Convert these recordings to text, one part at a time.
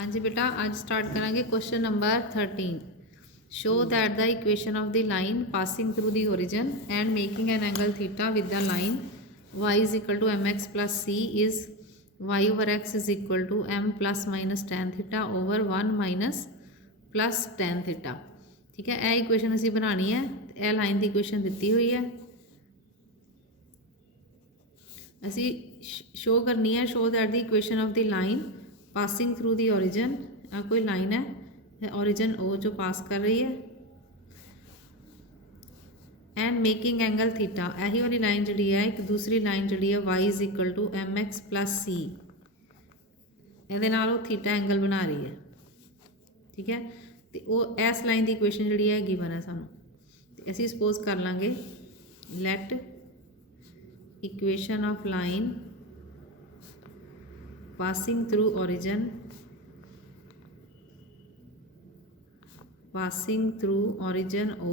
हाँ जी बेटा, आज स्टार्ट करेंगे question number 13। Show that the equation of the line passing through the origin and making an angle theta with the line y is equal to m x plus c is y over x is equal to m plus minus tan theta over 1 minus plus tan theta. ठीक है, यह equation असी बनानी है। यह line की equation दी हुई है, असी शो करनी है। Show that the equation of the line passing through the origin, कोई लाइन है ओरिजिन ओ जो पास कर रही है, एंड मेकिंग एंगल थीटा, यही वाली लाइन जी है। एक दूसरी लाइन जी है y is equal to m x plus c, ये थीटा एंगल बना रही है। ठीक है, तो वो इस लाइन की इक्वेशन जी है गिवन है सानू, तो असी सपोज कर लाँगे let equation of line passing through origin O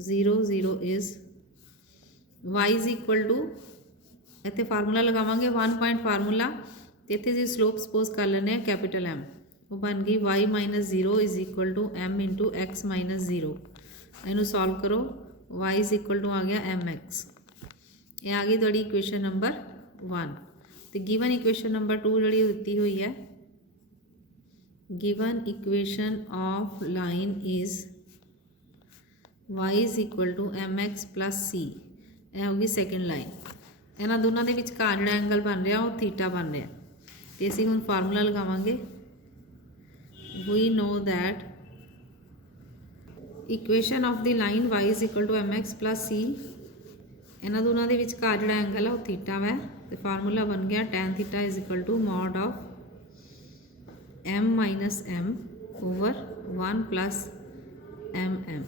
0 0 is y is equal to, इतने फार्मूला लगावांगे 1 पॉइंट फार्मूला, तो इतने जी स्लोप सपोज कर लेने कैपिटल M, वो बन गई y minus 0 is equal to m into x minus 0। इनू सॉल्व करो, y इज इक्वल टू आ गया mx। ये आ गई थोड़ी इक्वेशन नंबर 1। तो गिवन इक्वेशन नंबर 2 जी दी हुई है, given equation of line is y is equal to m x plus c, यह होगी सैकेंड लाइन। इन्होंने दोनों के विचकार जो एंगल बन रहा वो थीटा बन रहा, तो असी हुण फार्मूला लगावांगे। We know that equation of the line y is equal to m x plus c, इन्होंने दोनों के विचकार जो एंगल है वो थीटा वै, तो फार्मूला बन गया tan theta is equal to mod of m minus m over 1 plus m m.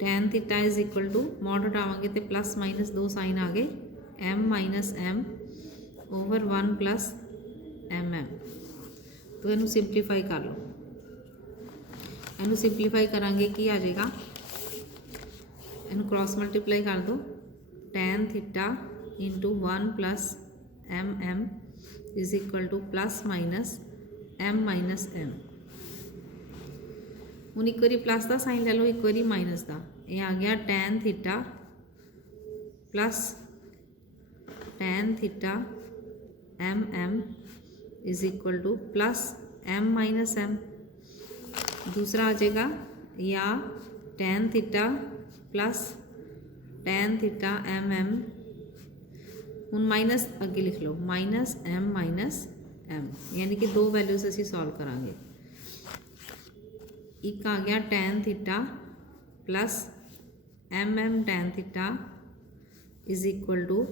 Tan theta is equal to mod हटावांगे तो प्लस माइनस दो साइन आ गए, m minus m over 1 plus m m. तो इनू simplify कर लो, इनू simplify करांगे की आ जाएगा, इनू क्रॉस मल्टीप्लाई कर दो, tan theta into 1 plus m m is equal to plus minus m minus m. हूँ एक बार प्लस का साइन ले लो, एक बार माइनस का, ये आ गया tan theta plus tan theta m m is equal to plus m minus m. दूसरा आ जाएगा या tan theta plus tan theta m m, हूँ माइनस अगे लिख लो माइनस एम, यानी कि दो वैल्यूज असी सॉल्व करांगे। एक आ गया tan theta plus m tan theta is equal to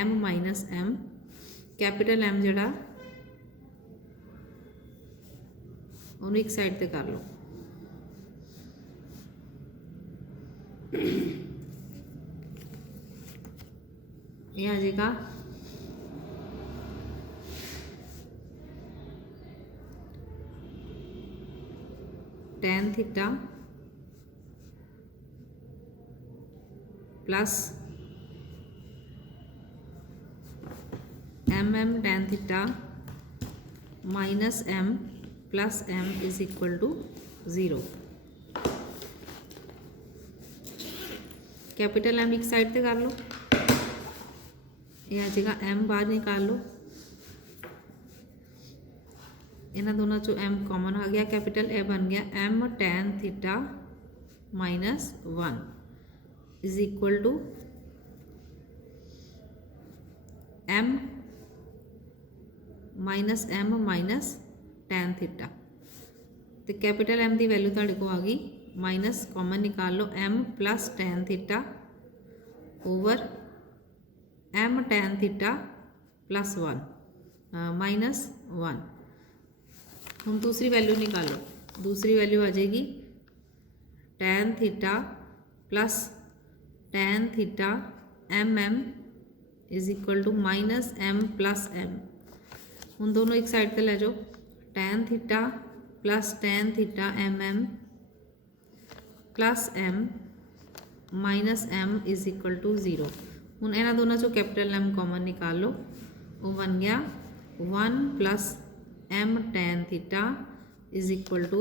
m minus m, capital m जड़ा उन्होंने एक साइड पर कर लो। ये आ जाएगा tan theta plus m tan theta minus m plus m is equal to 0। Capital m एक साइड पे कर लो, यह आ जाएगा एम बाहर निकाल लो, इन्होंने दोनों चो एम कॉमन आ गया, कैपिटल ए बन गया m tan theta minus 1 is equal to m minus tan theta. तो कैपिटल एम की वैल्यू तुहाडे को आ गई, माइनस कॉमन निकाल लो m plus tan theta over m tan theta plus 1 minus 1। हम दूसरी वैल्यू निकालो, दूसरी वैल्यू आ जाएगी tan theta plus tan theta m m is equal to minus m plus m. हम दोनों एक साइड पे ले जाओ, tan theta plus tan theta m m plus m minus m is equal to 0। हूँ इन्होंने दोनों चो कैपिटल एम कॉमन निकाल लो, वो बन गया 1 plus m tan theta is equal to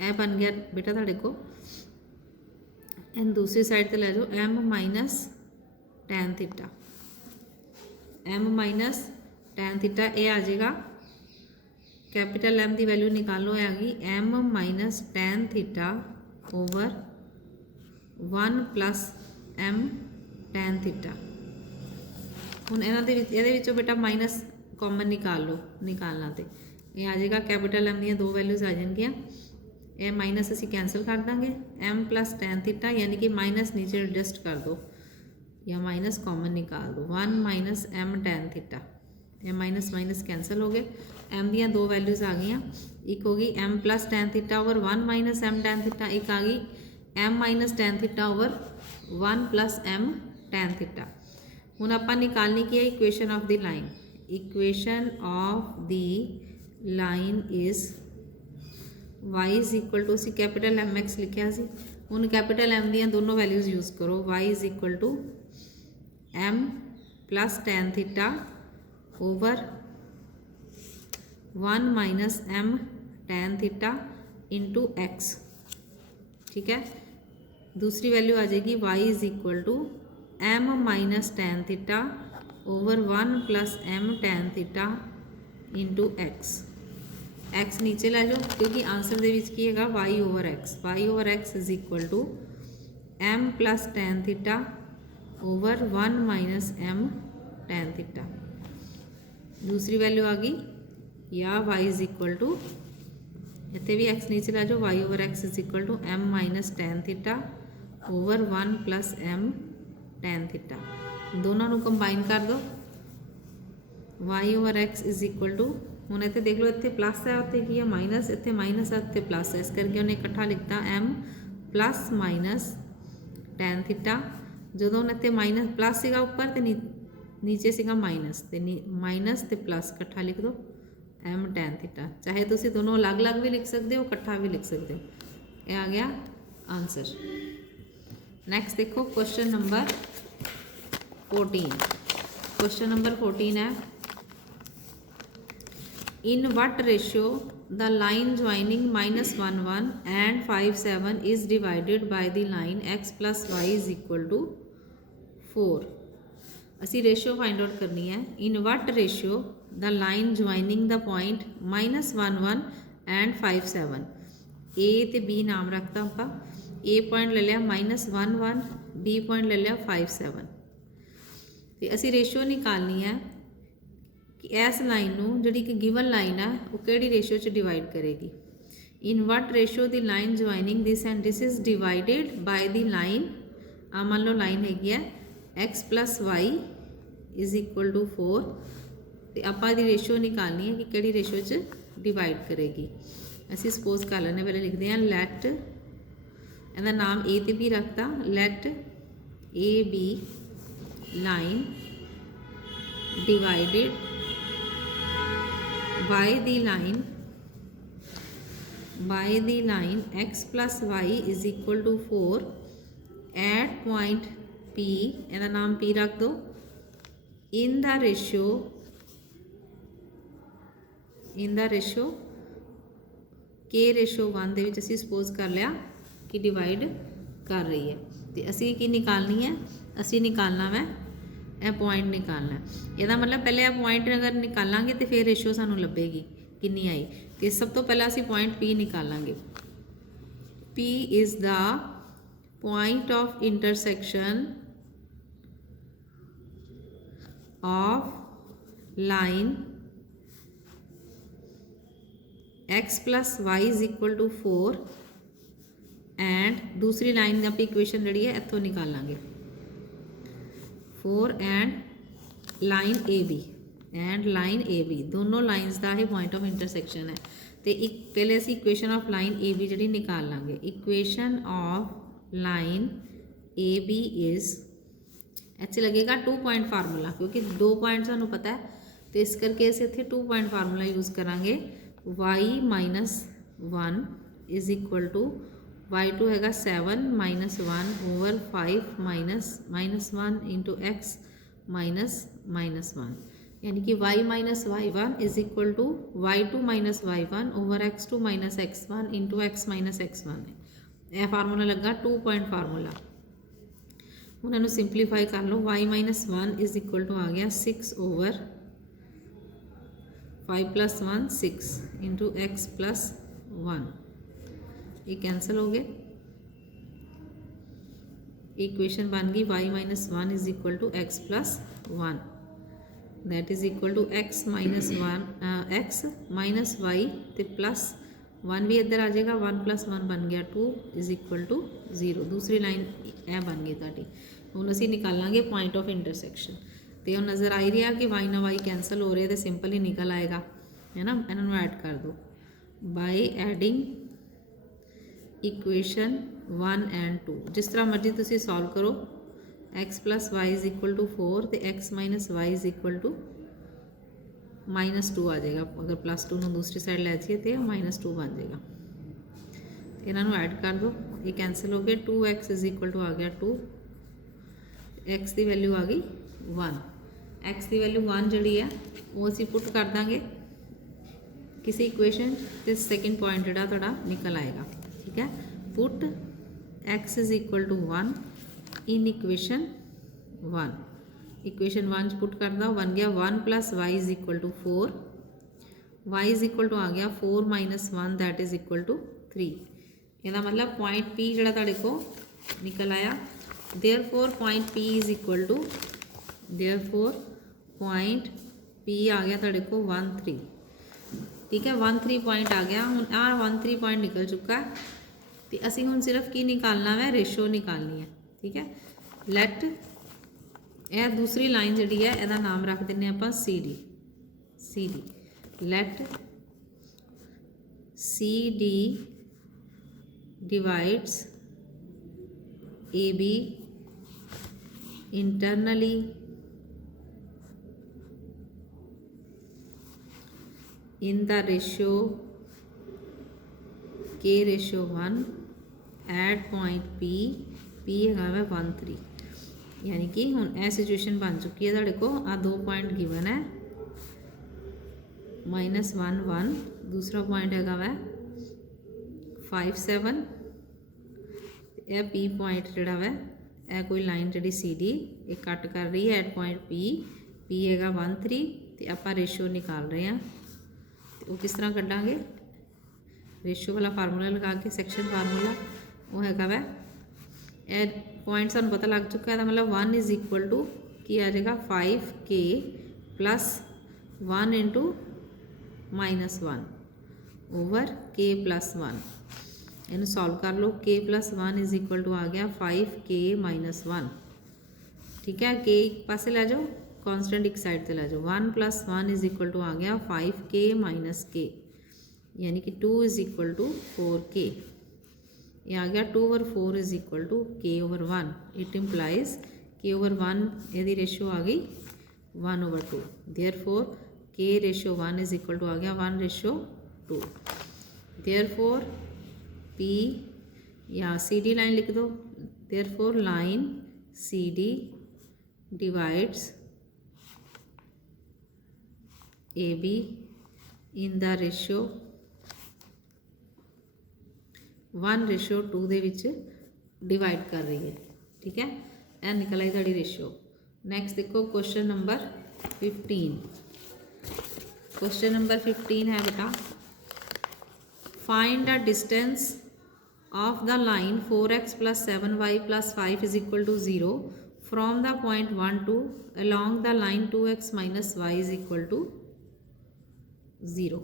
A बन गया बेटा तुहाडे को एंड दूसरी साइड ते लै जाओ m minus tan theta m minus tan theta ये आ जाएगा कैपिटल M की वैल्यू निकालो आ गई m minus tan theta over 1 plus m tan theta. हुण इहदे बेटा माइनस कॉमन निकाल लो निकालना तो ये आ जाएगा कैपिटल M दी दो वैल्यूज़ आ जाएगियाँ ये माइनस असी कैंसल कर देंगे m प्लस tan थीटा यानी कि माइनस नीचे एडजस्ट कर दो या माइनस कॉमन निकाल दो 1 माइनस m tan थीटा ये माइनस माइनस कैंसल हो गए m दी दो वैल्यूज़ आ गई एक हो गई m plus tan theta over 1 minus m tan theta एक आ गई m minus tan theta over 1 plus m tan theta. हुण आपां निकालनी की है equation of the line equation of the line is y is equal to असीं capital M x लिखिया सी हुण कैपिटल M दी दोनों वैल्यूज़ यूज़ करो y is equal to m plus tan theta over 1 minus m tan theta into x ठीक है। दूसरी वैल्यू आ जाएगी y is equal to m minus tan theta over 1 plus m tan theta into x नीचे लै जाओ क्योंकि answer दे विच की हैगा y over x is equal to m plus tan theta over 1 minus m tan theta. दूसरी value आ गई या y इज़ इक्वल टू इतने भी x नीचे ला जाओ y over x is equal to m minus tan theta over 1 plus m tan theta. दोनों को कंबाइन कर दो y over x is equal to हुण इत्थे देख लो इत्थे प्लस है उत्थे की है माइनस इत्थे माइनस है उत्थे प्लस है इस करके उन्हें इकट्ठा लिखता m plus minus tan theta जो इत्थे माइनस प्लस सीगा उपर तो नीचे सीगा माइनस तो माइनस तो प्लस कट्ठा लिख दो m tan थीटा चाहे तुसी दोनों अलग अलग भी लिख सकते हो कट्ठा भी लिख सकते हो ये आ गया आंसर। नेक्स्ट देखो क्वेश्चन नंबर 14 क्वेश्चन नंबर 14 है in what ratio the line joining -1 1 and 5 7 is divided by the line x plus y is equal to 4। असी रेशियो फाइंड आउट करनी है in what ratio the line joining the point -1 1 and 5 7 A तो B नाम रखता आपा ए point ले लिया -1 1 B point ले लिया 5 7 तो असी रेशियो निकालनी है कि इस लाइन नू जिहड़ी कि गिवन लाइन है वो किहड़ी रेशियो च डिवाइड करेगी in what ratio the line joining this and this is divided by the line आ मान लो लाइन हैगी है x plus y is equal to 4 तो आप रेशियो निकालनी है कि किहड़ी रेशियो च डिवाइड करेगी। असी सपोज कर लेने पहले लिखते हैं लैट इहदा नाम ए तो बी रखता let A B line divided by the line x plus y is equal to 4 at point P इहदा नाम P रख दो इन द रेशियो के रेशियो 1 दे विच असीं सपोज कर लिया कि डिवाइड कर रही है तो असी की निकालनी है असी निकालना मैं यह पॉइंट निकालना है यदा मतलब पहले यह पॉइंट अगर निकालांगे तो फिर रेशियो सानू लभेगी कितनी आई तो सब तो पहला असी पॉइंट P निकालांगे P is the point of intersection of line x plus y is equal to 4 and दूसरी लाइन आप इक्वेशन जी है इतों निकालांगे 4 एंड लाइन ए बी दोनों लाइन्स का ही पॉइंट ऑफ इंटरसेक्शन है तो एक पहले असी equation of line A B जी निकाल लाँगे equation of line A B is ऐसे लगेगा 2 पॉइंट फार्मूला क्योंकि 2 पॉइंट सानू पता है तो इस करके अस इतने 2 पॉइंट फार्मूला यूज़ करांगे y minus 1 is equal to y2 हैगा 7 minus 1 over 5 minus 1 into x minus 1 यानी कि y minus y1 is equal to y2 minus y1 over x2 minus x1 into x minus x1 है। यह formula लगा 2 point formula. उन्होंने simplify कर लो, y minus 1 is equal to आ गया 6 over 5 plus 1 6 into x plus 1, ये cancel हो गए। इक्वेशन बन गई y minus 1 is equal to x plus 1, that is equal to x minus 1 x minus y तो प्लस 1 भी इधर आ जाएगा, 1 प्लस 1 बन गया 2 इज इक्वल टू 0। दूसरी लाइन यह बन गई ताड़ी। हुण असीं निकालांगे पॉइंट ऑफ इंटरसैक्शन। तो हुण नज़र आई रहा कि वाई ना वाई कैंसल हो रहे तो सिंपल ही निकल आएगा, है ना। इन्होंने ऐड कर दो बाय एडिंग इक्वेशन 1 एंड 2। जिस तरह मर्जी तुसीं सॉल्व करो, x plus y is equal to 4 तो x minus y is equal to -2 आ जाएगा। अगर प्लस 2 में दूसरी साइड लै जाइए तो -2 बन जाएगा। इन्हों ऐड कर दो, ये कैंसिल हो गए। 2x इज इक्वल टू आ गया 2, x की वैल्यू आ गई 1। x की वैल्यू 1 जी है वो असी पुट कर देंगे किसी इक्वेशन तो सैकेंड पॉइंट जोड़ा थोड़ा निकल आएगा, ठीक है। Put x is equal to 1 in equation 1। Equation 1 put कर दो, बन गया 1 plus y is equal to 4, y is equal to आ गया 4 minus 1 that is equal to 3। यदा मतलब पॉइंट P जोड़ा तुहाडे को निकल आया। Therefore point P is equal to, therefore point P आ गया तुहाडे को 1 3, ठीक है। 1 3 पॉइंट आ गया। हुण आ 1 3 पॉइंट निकल चुका है तो असी हुण सिर्फ की निकालना है, रेशो निकालनी है, ठीक है। लैट यह दूसरी लाइन जी है यदा नाम रख दें आप C D. Let C D divides A B internally in the ratio k ratio 1 at point P है 1 3। यानी कि हुण यह सिचुएशन बन चुकी है तुहाडे को। आ 2 पॉइंट गिवन है, -1 1, दूसरा पॉइंट है वै 5 7। यह P पॉइंट जोड़ा वै यह कोई लाइन जी सी डी ये कट कर रही है एट पॉइंट P है 1 3 तो आप रेशियो निकाल रहे हैं। तो वो किस तरह कढ़ांगे, रेशियो वाला फार्मूला लगा के सैक्शन फार्मूला वो है वै ए पॉइंट सानू पता लग चुका है। मतलब 1 इज इक्वल टू की आ जाएगा 5k plus 1 into -1 over k plus 1। इन्हें सॉल्व कर लो, k plus 1 is equal to आ गया 5k माइनस 1, ठीक है। k एक पासे लै जाओ, कॉन्स्टेंट एक साइड से लै जाओ। 1 प्लस 1 इज इक्वल टू आ गया 5k माइनस k, यानी कि 2 इज इक्वल टू 4k। ये आ गया 2 over 4 is equal to k over 1। It implies k over 1 यदि रेशियो आ गई 1 over 2। Therefore k ratio 1 is equal to आ गया 1 रेशियो 2। देयरफॉर P या सी डी लाइन लिख दो। Therefore line C D divides A B in the ratio 1 ratio 2 दे which divide कर रही है, ठीक है। यह निकल आई थोड़ी रेशियो। नैक्सट देखो क्वेश्चन नंबर 15। क्वेश्चन नंबर 15 है बेटा, find the distance of the line 4x plus 7y plus 5 is equal to 0 from the point 1 2 along the line 2x minus y is equal to 0।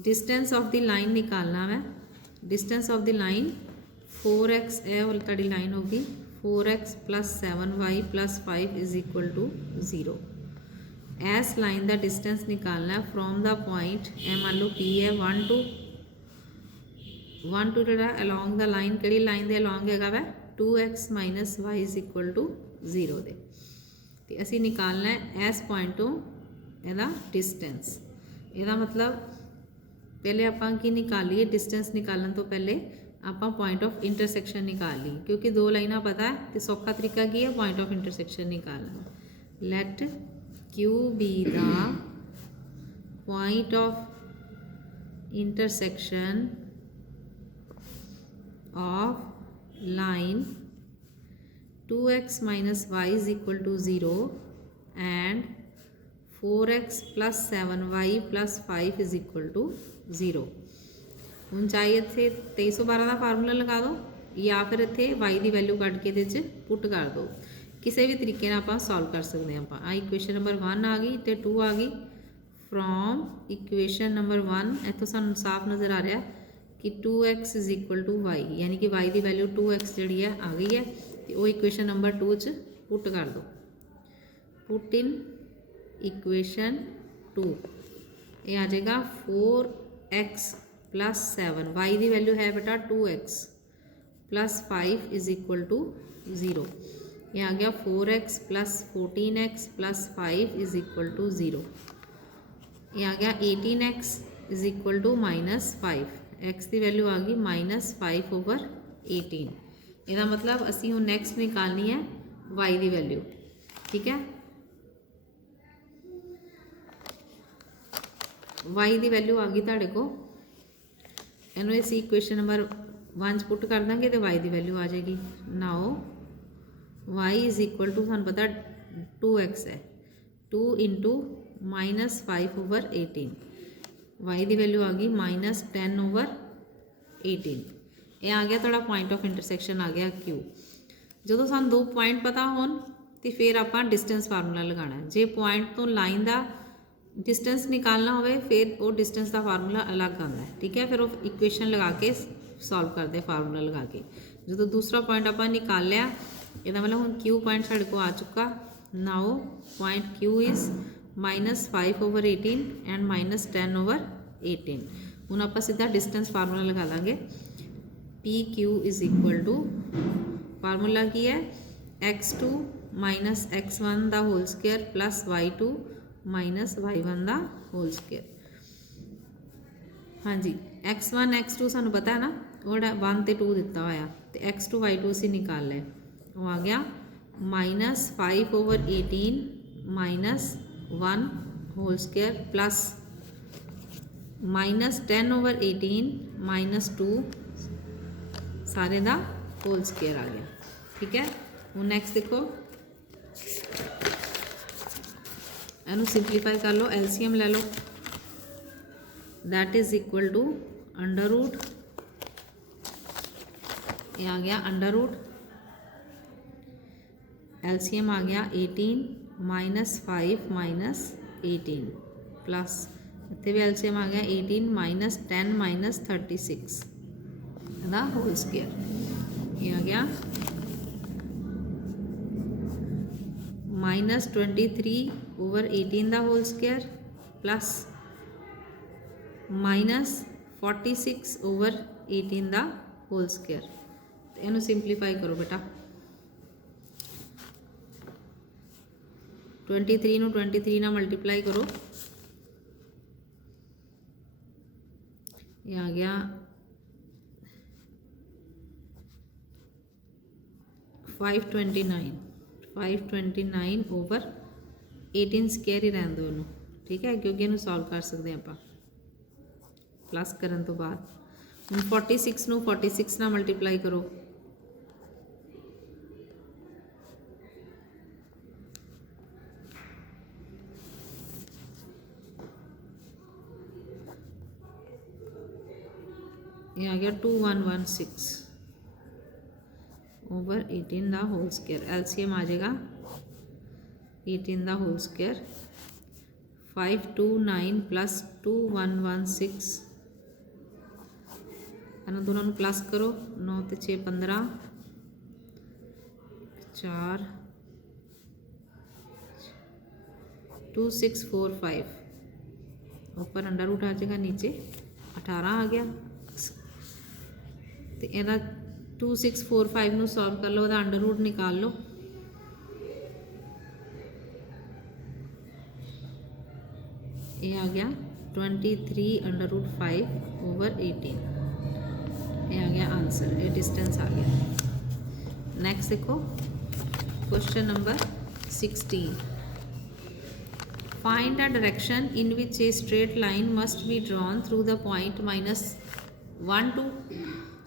Distance of the line निकालना है। Distance of the line 4x वाली ताड़ी line होगी 4x plus 7y plus 5 is equal to 0। एस line का distance निकालना है from the point A मान लो P है 1 2 जो अलॉन्ग द लाइन कि लाइन के अलॉन्ग है वै 2x minus y is equal to 0 दे। तो असी निकालना है इस पॉइंट तो यदा डिस्टेंस। यदा मतलब पहले आप निकालीए डिस्टेंस निकालने तो पहले आप पॉइंट ऑफ इंटरसैक्शन निकाल ली, क्योंकि 2 लाइना पता है तो सौखा तरीका की है पॉइंट ऑफ इंटरसैक्शन निकालना। Let Q be the point of intersection of line 2x minus y is equal to 0 and 4x plus 7y plus 5 is equal to 0। ਹੁਣ ਚਾਹੇ ਇੱਥੇ 2312 ਦਾ ਫਾਰਮੂਲਾ ਲਗਾ ਦਿਓ ਜਾਂ ਫਿਰ ਇੱਥੇ y ਦੀ ਵੈਲਿਊ ਕੱਢ ਕੇ ਇਹਦੇ 'ਚ ਪੁੱਟ ਕਰ ਦਿਓ। ਕਿਸੇ ਵੀ ਤਰੀਕੇ ਨਾਲ ਆਪਾਂ ਸੋਲਵ ਕਰ ਸਕਦੇ ਹਾਂ। ਆਪਾਂ ਆ ਇਕੁਏਸ਼ਨ ਨੰਬਰ 1 ਆ ਗਈ ਤੇ 2 ਆ ਗਈ। ਫਰੋਮ ਇਕੁਏਸ਼ਨ ਨੰਬਰ 1 ਇੱਥੋਂ ਸਾਨੂੰ ਸਾਫ਼ ਨਜ਼ਰ ਆ ਰਿਹਾ कि 2x is equal to y, यानी कि y की वैल्यू 2x जी है आ गई है। तो वो इक्वेशन नंबर 2 च पुट कर दो। पुट इन इक्वेशन 2 ये आ जाएगा 4x प्लस 7, y की वैल्यू है बेटा 2x plus 5 is equal to 0। ये आ गया 4x plus 14x plus 5 is equal to 0। ये आ गया 18x is equal to -5, x की वैल्यू आ गई -5/18। ਇਹਦਾ मतलब ਅਸੀਂ ਹੁਣ ਨੈਕਸਟ ਨਿਕਾਲਣੀ ਹੈ y ਦੀ ਵੈल्यू। ठीक है, y ਦੀ ਵੈल्यू ਆ ਗਈ ਤੁਹਾਡੇ ਕੋ। ਇਹਨੂੰ ਅਸੀਂ ਇਕੁਏਸ਼ਨ ਨੰਬਰ 1 ਚ ਪੁੱਟ ਕਰ ਦਾਂਗੇ ਤੇ y ਦੀ ਵੈल्यू आ जाएगी। ਨਾਓ y इज इक्वल टू ਸਾਨੂੰ पता 2x है, 2 × -5/18। y की वैल्यू आ गई -10/18। ये आ गया थोड़ा पॉइंट ऑफ इंटरसेक्शन आ गया Q। जो सानू दो पॉइंट पता हो तो फिर आप डिस्टेंस फार्मूला लगाना है। जे पॉइंट तो लाइन का डिस्टेंस निकालना हो फिर वो डिस्टेंस का फार्मूला अलग आता है। ठीक है, फिर वो इक्वेशन लगा के सॉल्व करते फार्मूला लगा के। जो दूसरा पॉइंट आप निकाल लिया, इसका मतलब हम Q पॉइंट साढ़े को आ चुका। Now point Q is -5/18 and -10/18। हूँ आप सीधा डिस्टेंस फार्मूला लगा देंगे। PQ is equal to formula की है x2 माइनस x1 दा whole square plus y2 minus y1 दा होल स्केयर। हाँ जी, x1 x2 सानू पता है ना, वो 1 ते 2 दिता होया तो x2 y2 असी निकाल लें। वो आ गया -5/18 -1 होल स्केयर प्लस -10/18 -2 सारे दा होल स्केयर आ गया। ठीक है, हूँ नैक्सट देखो, इनू सिंपलीफाई कर लो, एलसीएम ले लो। That is equal to under root, ये आ गया अंडर रूट, एलसीएम आ गया 18 -5 -18 प्लस इतने भी एलसीएम आ गया 18 -10 -36 दा होल स्केयर। ये आ गया -23/18 दा होल स्केयर प्लस -46/18 दा होल स्केयर। तो इनू सिंपलीफाई करो बेटा। 23 नू 23 ना मल्टीप्लाई करो, ये आ गया 529/18 स्केयर ही रहने दो इनू। ठीक है, क्योंकि इनू सॉल्व कर सकते हैं आप प्लस करन तो बाद। हम 46 नू 46 ना मल्टीप्लाई करो, ये आ गया 2116/18 दा होल स्केयर। एलसीएम आ जाएगा 18 दा होल स्केयर 529 प्लस 2116, इन्होंने दोनों प्लस करो, 9 ते 6 15 4 2645, ऊपर अंडर रूट आ जाएगा, नीचे 18 आ गया। तो यदा 2645 नू सॉल्व कर लो, वह अंडर रूट निकाल लो। ये आ गया 23/5/18। ये आ गया आंसर, ये डिस्टेंस आ गया। नेक्स्ट देखो question number 16। Find a direction in which a straight line must be drawn through the point -1 2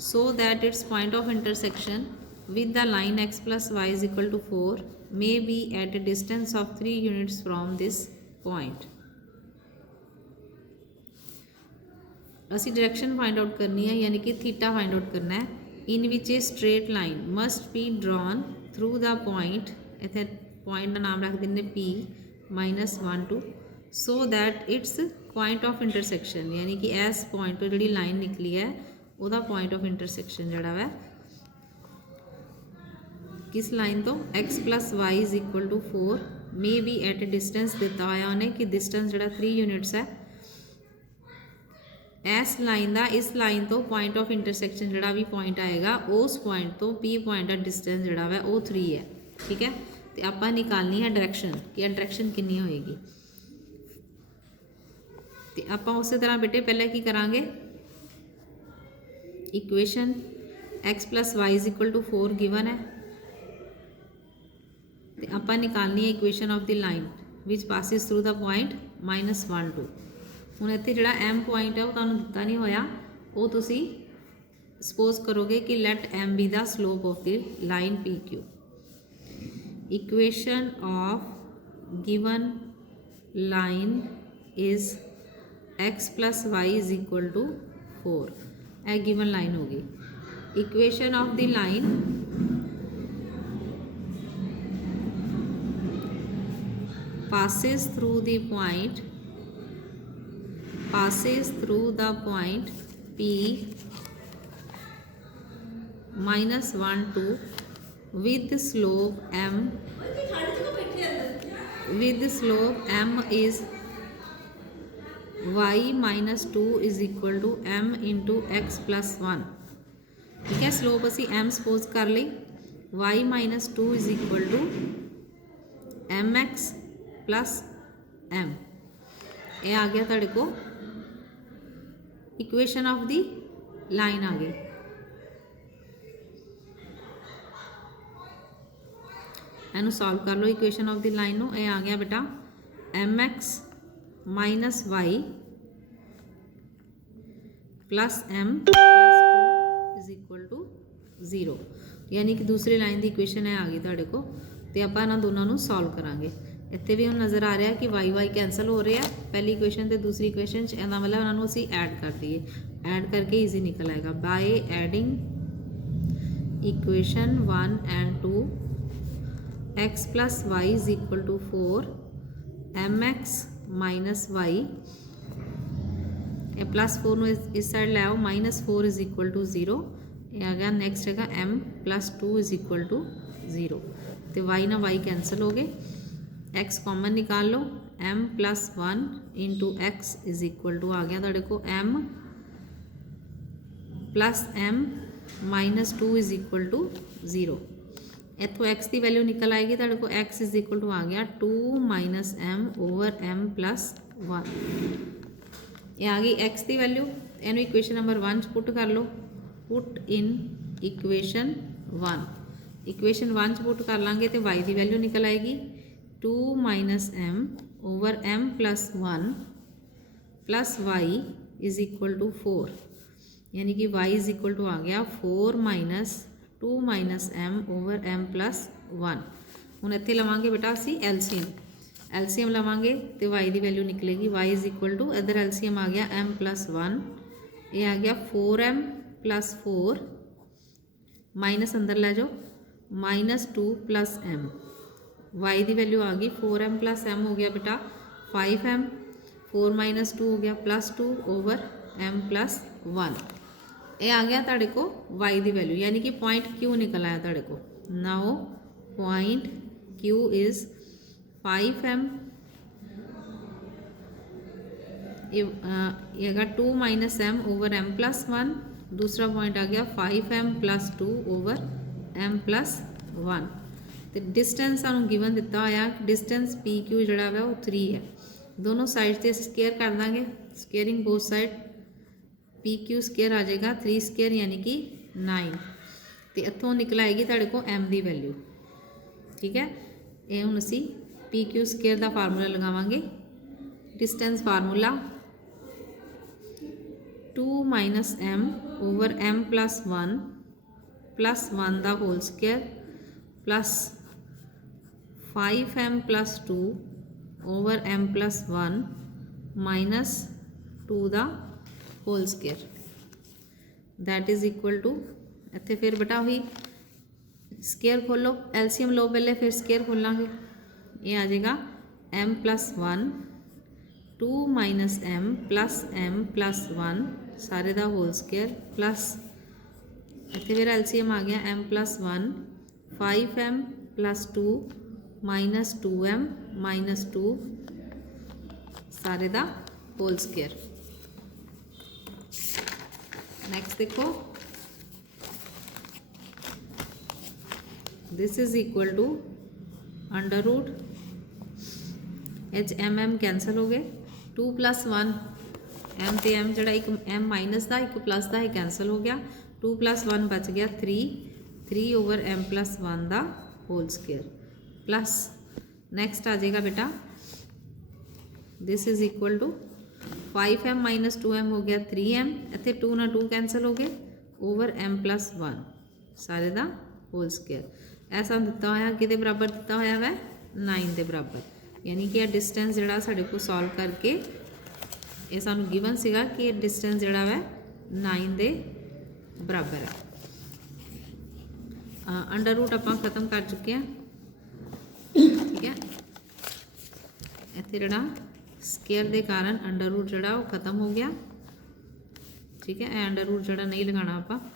so that its point of intersection with the line x plus y is equal to 4 may be at a distance of 3 units from this point. ਅਸੀਂ direction find out करनी है यानी कि theta find out करना है in which a straight line must be drawn through the point इतने point का नाम रख देंगे P -1 2 so that it's point of intersection यानी कि इस पॉइंट तो जी लाइन निकली है वह पॉइंट ऑफ इंटरसेक्शन जोड़ा वै किस लाइन तो x plus y is equal to 4 may be at a distance दिता होया उन्हें कि डिस्टेंस जोड़ा 3 यूनिट्स है इस लाइन का इस लाइन तो पॉइंट ऑफ इंटरसेक्शन जोड़ा भी पॉइंट आएगा उस पॉइंट तो P पॉइंट का डिस्टेंस जोड़ा वै वो 3 है ठीक है। तो आप निकालनी है डायरेक्शन कि डायरेक्शन कितनी होएगी। तो आप उस तरह बेटे पहले की करांगे equation x plus y is equal to 4 given है तो आप निकालनी है equation of the line which passes through the point -1 2 ਹੁਣ ਇੱਥੇ ਜਿਹੜਾ m ਪੁਆਇੰਟ ਹੈ ਉਹ ਤੁਹਾਨੂੰ ਦਿੱਤਾ ਨਹੀਂ ਹੋਇਆ ਉਹ ਤੁਸੀਂ ਸਪੋਜ਼ ਕਰੋਗੇ ਕਿ ਲੈਟ m ਬੀ ਦਾ slope of the line PQ। Equation of given line is x plus y is equal to 4 ਇਹ ਗਿਵਨ ਲਾਈਨ ਹੋ ਗਈ। Equation of the line passes through the point P -1 2 with slope m is y -2 is equal to m into x plus 1 ठीक है। Slope असी m suppose कर ली y -2 is equal to mx plus m ये आ गया तुहाडे को इक्वेशन ऑफ दी लाइन आ गई। इनू सॉल्व कर लो इक्वेशन ऑफ दी लाइन नू ये आ गया बेटा mx minus y plus m plus 2 is equal to 0 यानी कि दूसरी लाइन की इक्वेशन है आ गई तुहाडे को। तो आप इन्हां दोनों नू सॉल्व करांगे। इत्थे भी हम नज़र आ रहा है कि वाई वाई कैंसल हो रहे हैं पहली इक्वेशन तो दूसरी इक्वेशन इहदा मतलब उन्होंने असी ऐड कर दिए ऐड करके ईजी निकल आएगा by adding equation 1 and 2 x plus y is equal to 4 mx minus y plus 4 इस साइड ले आओ -4 इज इक्वल टू 0 ये आ गया। नैक्सट है m plus 2 is equal to 0 तो वाई ना वाई कैंसल हो गए x कॉमन निकाल लो m plus 1 into x is equal to आ गया तुहाडे को m plus m -2 is equal to 0 इतों x की वैल्यू निकल आएगी तुहाडे को x इज इक्वल टू आ गया 2 minus m over m plus 1 ये आ गई x की वैल्यू। इनू इक्वेशन नंबर 1 पुट कर लो put in equation 1 equation 1 put कर लाँगे तो y की वैल्यू निकल आएगी 2 minus m over m plus 1 plus y is equal to 4 यानी कि y इज इक्वल टू आ गया 4 minus 2 minus m over m plus 1। हुण इत्थे लवांगे बेटा असी एलसीएम लवांगे तो y की वैल्यू निकलेगी y इज इक्वल टू इधर एलसीएम आ गया m प्लस 1 ये आ गया 4m प्लस 4 माइनस अंदर लै जाओ -2 प्लस m y की वैल्यू आ गई 4m प्लस m हो गया बेटा 5m 4 माइनस 2 हो गया प्लस 2 ओवर m प्लस 1 ये आ गया तुहाडे को y की वैल्यू यानी कि पॉइंट Q निकल आया तुहाडे को। Now point Q is 5m ये आएगा 2 minus m over m plus 1 दूसरा पॉइंट आ गया 5m plus 2 over m plus 1 तो डिस्टेंस सानू गिवन दिता होया डिस्टेंस PQ जोड़ा है वो 3 है दोनों साइड से स्केयर कर देंगे squaring both side PQ square आ जाएगा 3 स्केयर यानी कि 9 तो इतों निकल आएगी तुहाडे को m की वैल्यू ठीक है। ये हुण असी PQ स्केयर का फार्मूला लगावांगे distance formula 2 minus m over m plus 1 दा whole square plus 5m plus 2 over m plus 1 minus 2 दा whole square that is equal to इत्थे फिर बेटा वही स्केयर खोलो एलसीएम लो पहले फिर स्केयर खोलांगे ये आ जाएगा m plus 1 2 minus m plus 1 सारे दा होल स्केयर प्लस इत्थे फिर एलसीएम आ गया m plus 1 5m plus 2 minus 2m minus 2 सारे दा होल स्केयर। नेक्स्ट देखो this is equal to under root H M M cancel हो गए 2 प्लस 1 एम तो एम जड़ा एक एम माइनस का एक प्लस का है कैंसल हो गया 2 प्लस 1 बच गया 3 ओवर एम प्लस 1 का होल स्केयर प्लस नेक्स्ट आ जाएगा बेटा this is equal to 5m minus 2m हो गया 3m इतने 2 ना 2 कैंसल हो गए ओवर m प्लस 1 सारे का होल स्केयर ऐसा दिता होया कि बराबर दिता होया वै 9 के बराबर यानी कि यह डिस्टेंस जड़ा साढ़े को सॉल्व करके ये सानू गिवन सीगा कि ये डिस्टेंस जड़ा वै 9 के बराबर है। अंडर रूट आप खत्म कर चुके हैं ठीक है इत्थे जड़ा स्केयर के कारण अंडर रूट जड़ा वो खत्म हो गया ठीक है अंडर रूट जड़ा नहीं लगाना आप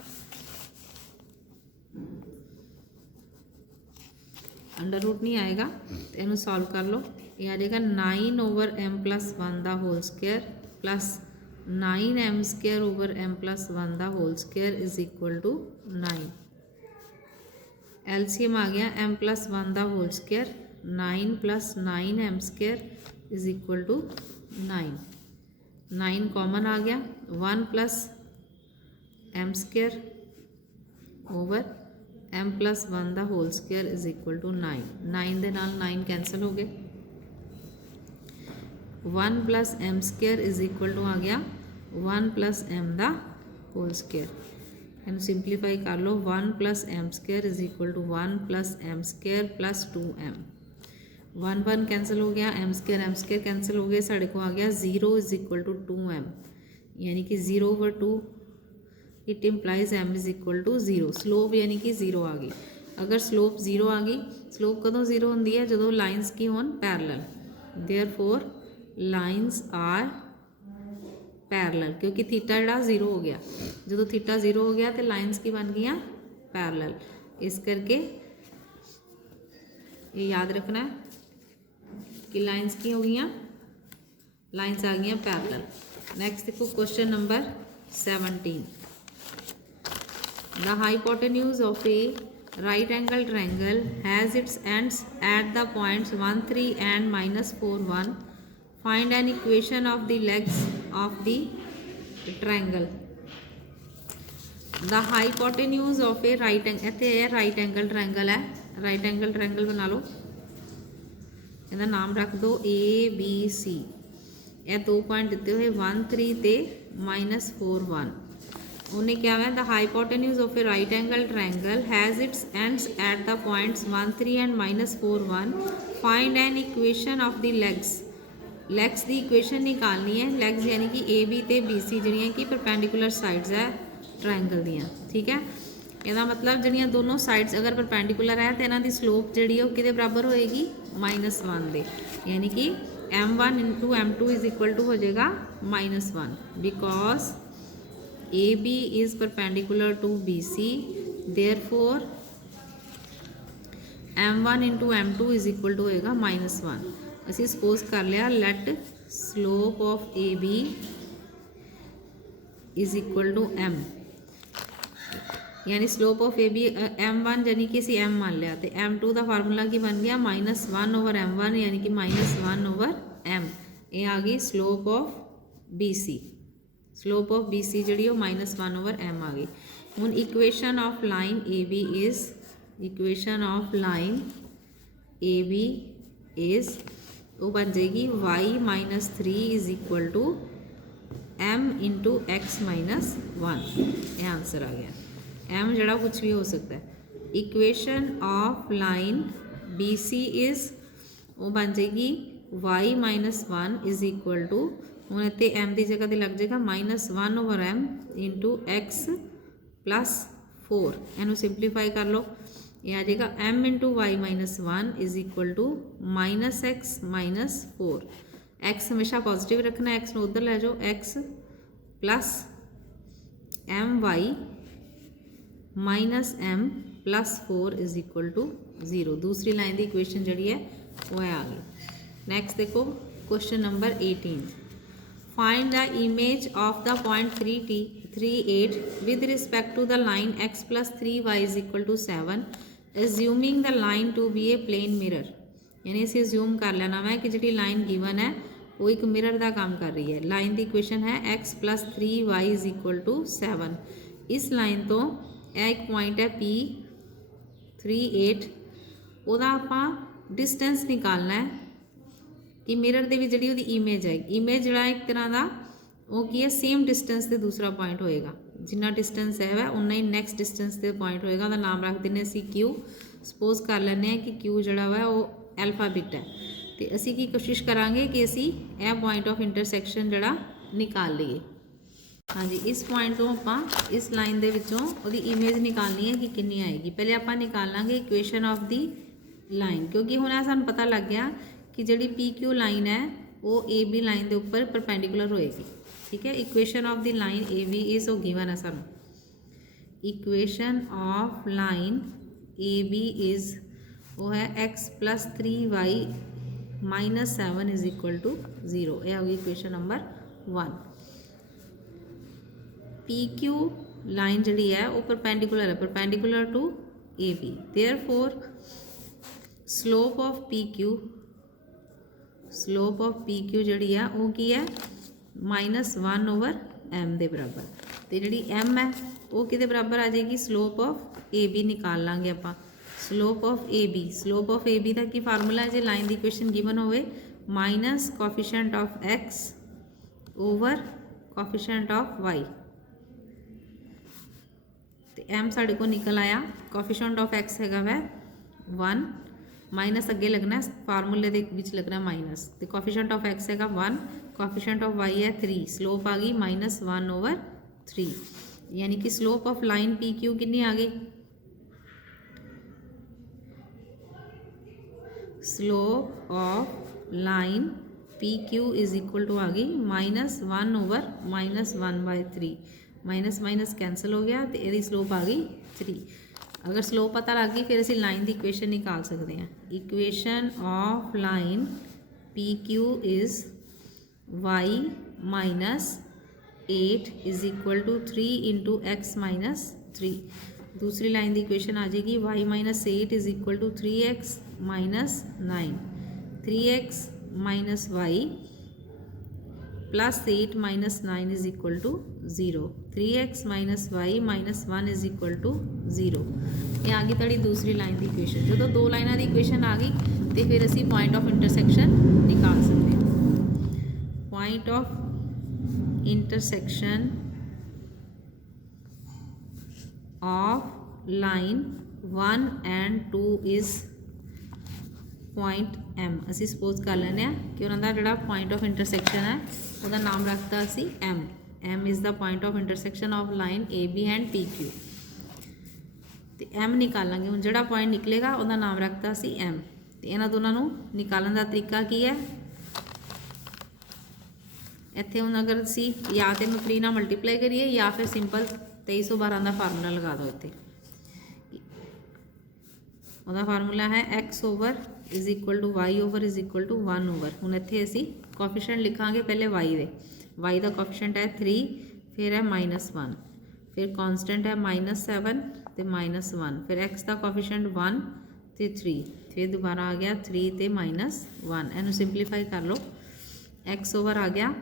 अंडर रूट नहीं आएगा तो इनू सॉल्व कर लो ये आ जाएगा 9 ओवर m प्लस 1 का whole square plus 9m square over m plus 1 का whole square is equal to 9 LCM आ गया m प्लस 1 का whole square 9 plus 9m square is equal to 9 common आ गया 1 plus m square over m plus 1 का whole square is equal to 9 दे नाल 9 cancel हो गए 1 plus m square is equal to आ गया 1 प्लस m का होल स्केयर इन सिंपलीफाई कर लो 1 plus m square is equal to 1 plus m square plus 2m 1 cancel हो गया m स्केयर कैंसिल हो गया साढ़े को आ गया 0 इज इक्वल टू 2m यानी कि 0 over 2 it implies m is equal to 0 slope यानी कि 0 आ गई अगर स्लोप 0 आ गई स्लोप कदों 0 होंदी है जो लाइन्स की होन parallel therefore lines are parallel क्योंकि थीटा जड़ा 0 हो गया जो थीटा 0 हो गया तो लाइन्स की बन गई पैरलल इस करके ये याद रखना है कि लाइन्स की हो गई लाइन्स आ गई पैरलल। नेक्स्ट देखो question number 17 the hypotenuse of A right angle triangle has its ends at the points 1 3 and -4 1 find an equation of the legs of the triangle the hypotenuse of A right इतने right angle triangle है right angle triangle बना लो इहदा नाम रख दो ABC ये 2 point दिते हुए 1 3 ते -4 1 उन्हें क्या है the hypotenuse of A right angle triangle has its ends at the points 1 3 and -4 1 find an equation of the legs की इक्वेशन निकालनी है लेग्स यानी कि AB ते BC जिहड़ियां कि परपेंडिकुलर साइड्स है ट्रायंगल दियां ठीक है ਇਹਦਾ मतलब ਜਿਹੜੀਆਂ दोनों साइड्स अगर परपेंडिकुलर है तो इन्हों की स्लोप जी कि बराबर होएगी -1 दे यानी कि m1 into m2 is equal to हो जाएगा -1 because AB is perpendicular to BC therefore m1 into m2 is equal to होएगा -1 असी सपोज कर लिया let slope of AB is equal to m यानी स्लोप ऑफ AB m1 यानी कि असी m मान लिया तो m2 का फार्मूला की बन गया -1 ओवर m1 यानी कि -1 ओवर m ये आ गई स्लोप ऑफ BC जी -1 ओवर m आ गई हुण equation of line AB is वो बन जाएगी y minus 3 is equal to m into x minus 1। ये आंसर आ गया। m जड़ा कुछ भी हो सकता है। Equation of line B C is वो बन जाएगी y minus 1 is equal to हूँ इतने m की जगह तो लग जाएगा -1 over m into x plus 4। इनू सिंपलीफाई कर लो, ये आ जाएगा m into y minus 1 is equal to -x minus 4। x हमेशा पॉजिटिव रखना, x में उधर लै जाओ, x plus my minus m plus 4 is equal to 0। दूसरी लाइन की इक्वेशन जी है वो आ गई। नैक्सट देखो question number 18। Find the image of the point 3T38 with respect to the line x plus 3y is equal to 7 assuming the line to be a plane mirror. यानी असीं एज्यूम कर लेना है कि जी लाइन गिवन है वो एक mirror का काम कर रही है। लाइन की इक्वेशन है x plus 3y is equal to 7। इस लाइन तो यह एक पॉइंट है P38, वह आपां डिस्टेंस निकालना है कि मिरर के जी वो इमेज है। इमेज जरा एक तरह का वो की है सेम डिस्टेंस से दूसरा पॉइंट होएगा, जिन्ना डिस्टेंस है वह उन्ना ही नैक्सट डिस्टेंस से पॉइंट होएगा। उसका नाम रख देने असी क्यू। सपोज कर लें कि क्यू जड़ा वा वो अल्फाबेट है, तो असी की कोशिश करांगे कि असी यह पॉइंट ऑफ इंटरसैक्शन जड़ा निकाल लीए। हाँ जी, इस पॉइंट तो आप इस लाइन के विचों उसकी इमेज निकालनी है कि कितनी आएगी। पहले आप निकाल लाँगे इक्वेशन ऑफ दी लाइन, क्योंकि हुण सानूं पता लग गया कि जी PQ लाइन है वो AB लाइन के उपर परपेंडिकुलर होएगी। ठीक है, equation of the line AB is वो गिवन है सानूं। Equation of line AB is वो है x plus 3y minus 7 is equal to 0। यह होगी इक्वेशन नंबर 1। PQ लाइन जी है वो परपेंडिकुलर है, perpendicular to AB। Therefore slope of PQ जी है वो की है -1 ओवर m के बराबर। तो जी m है वो कि बराबर आ जाएगी स्लोप ऑफ AB। निकाल लाँगे आप स्लोप ऑफ AB का की फार्मूला है जो लाइन की इक्वेशन गिवन होवे minus coefficient of x over coefficient of y। तो m साढ़े को निकल आया, कोफिशिएंट ऑफ x है वह 1, माइनस अगे लगना है फार्मूले के बीच लगना माइनस। तो कोफिशिएंट ऑफ x है 1, कोफिशिएंट ऑफ y है 3, स्लोप आ गई -1 ओवर 3। यानी कि स्लोप ऑफ लाइन PQ कितनी आ गई, slope of line PQ is equal to आ गई -1 ओवर -1/3। माइनस माइनस कैंसल हो गया तो यदि स्लोप आ गई 3। अगर स्लोप पता लग गई फिर असी लाइन की इक्वेशन निकाल सकते हैं। Equation of line PQ is y minus 8 is equal to 3 into x minus 3। दूसरी लाइन की इक्वेशन आ जाएगी y minus 8 is equal to 3x minus 9। 3x minus y plus 8 minus 9 is equal to 0। 3x minus y minus 1 is equal to 0। ये आ गई थोड़ी दूसरी लाइन की इक्वेशन। जो दो लाइनों की इक्वेशन आ गई तो फिर असी पॉइंट ऑफ इंटरसैक्शन निकाल सकते हैं। Point of intersection of line 1 and 2 is point M। असी सपोज कर लें कि उन्होंने जोड़ा पॉइंट ऑफ इंटरसैक्शन है उसका नाम रखता असी M। M is the point of intersection of line AB and PQ। तो M निकालेंगे हूँ, जोड़ा पॉइंट निकलेगा उसका नाम रखता असी M। तो इन्होंने दोनों निकालने का तरीका की है, इतने हूँ अगर असी या तो 3 ना मल्टीप्लाई करिए या फिर सिंपल 2312 का फार्मूला लगा दो। इतने वह फार्मूला है x over is equal to y over is equal to 1 over. हूँ इतने असी कोफिशिएंट लिखांगे पहले y का कोफिशिएंट है 3, फिर है -1, फिर कॉन्सटेंट है -7 तो -1, फिर x का कोफिशिएंट 1 तो 3, फिर दोबारा आ गया 3 तो -1। इनू सिंपलीफाई कर लो, x ओवर आ गया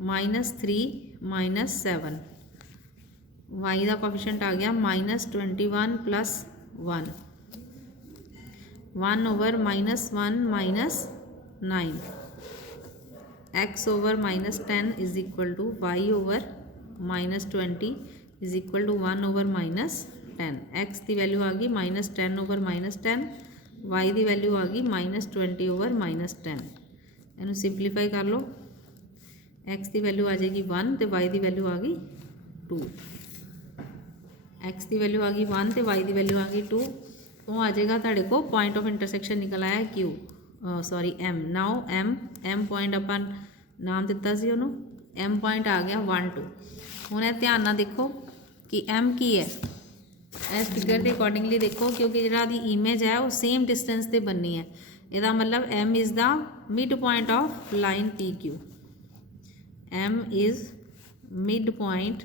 -3 -7, y का कोफिशिएंट आ गया -21 plus 1 over -1 minus 9, x over minus 10 is equal to y over minus 20 is equal to 1 over minus 10. x की वैल्यू आ गई माइनस 10 ओवर माइनस 10, y की वैल्यू आ गई माइनस 20 ओवर माइनस 10. इनू सिंपलीफाई कर लो, x की वैल्यू आ जाएगी 1 तो y की वैल्यू आ गई 2. x की वैल्यू आ गई 1 तो y की वैल्यू आ गई 2. तो आ जाएगा तुहाडे को पॉइंट ऑफ इंटरसेक्शन निकल आया Q, sorry M. Now M point अपन नाम दिता सी उन्होंने, M पॉइंट आ गया 1 2. हुण इह ध्यान नाल देखो कि M की है, इस फिगर के अकॉर्डिंगली देखो क्योंकि जिहड़ा दी इमेज है वो सेम डिस्टेंस ते बननी है. इसदा मतलब M is the mid point of line PQ. M is mid point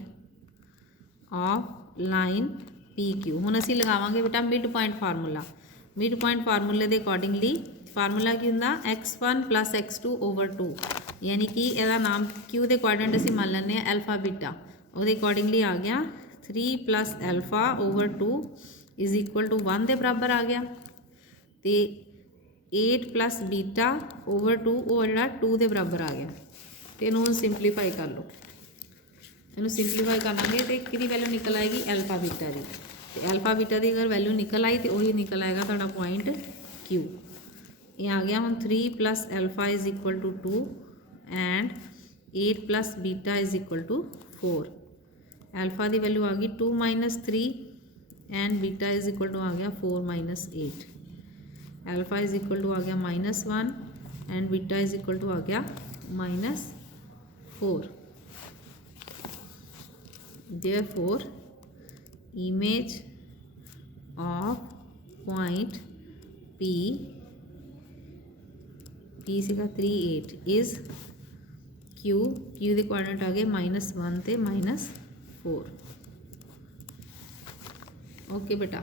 of line PQ. हुण असीं लगावांगे बेटा mid point formula. Mid point फार्मूले के अकॉर्डिंगली फार्मूला की हुंदा x1 प्लस x2 ओवर 2, यानी कि इसका नाम Q के कोआर्डिनेट असीं मान लैंदे आ अल्फा बीटा. ਉਹਦੇ अकॉर्डिंगली आ गया 3 plus alpha over 2 is equal to 1 के बराबर आ गया. तो 8 प्लस बीटा ओवर 2 वो जो 2 के बराबर आ गया. तो इन्हू सिंपलीफाई कर लो, इन्हू सिंपलीफाई कर लेंगे तो कि वैल्यू निकल आएगी अल्फा बीटा की. तो अल्फा बीटा की अगर वैल्यू निकल आई तो वही निकल आएगा तुहाडा पॉइंट Q. ये आ गया हम 3 plus alpha is equal to 2 and 8 plus beta is equal to 4. Alpha की वैल्यू आ गई 2 minus 3 and beta is equal to आ गया 4 minus 8. Alpha is equal to आ गया -1 and beta is equal to आ गया -4. Therefore, image of point P सीगा 3 8 इज Q के कोआर्डिनेट आ गए -1 ते -4. ओके बेटा.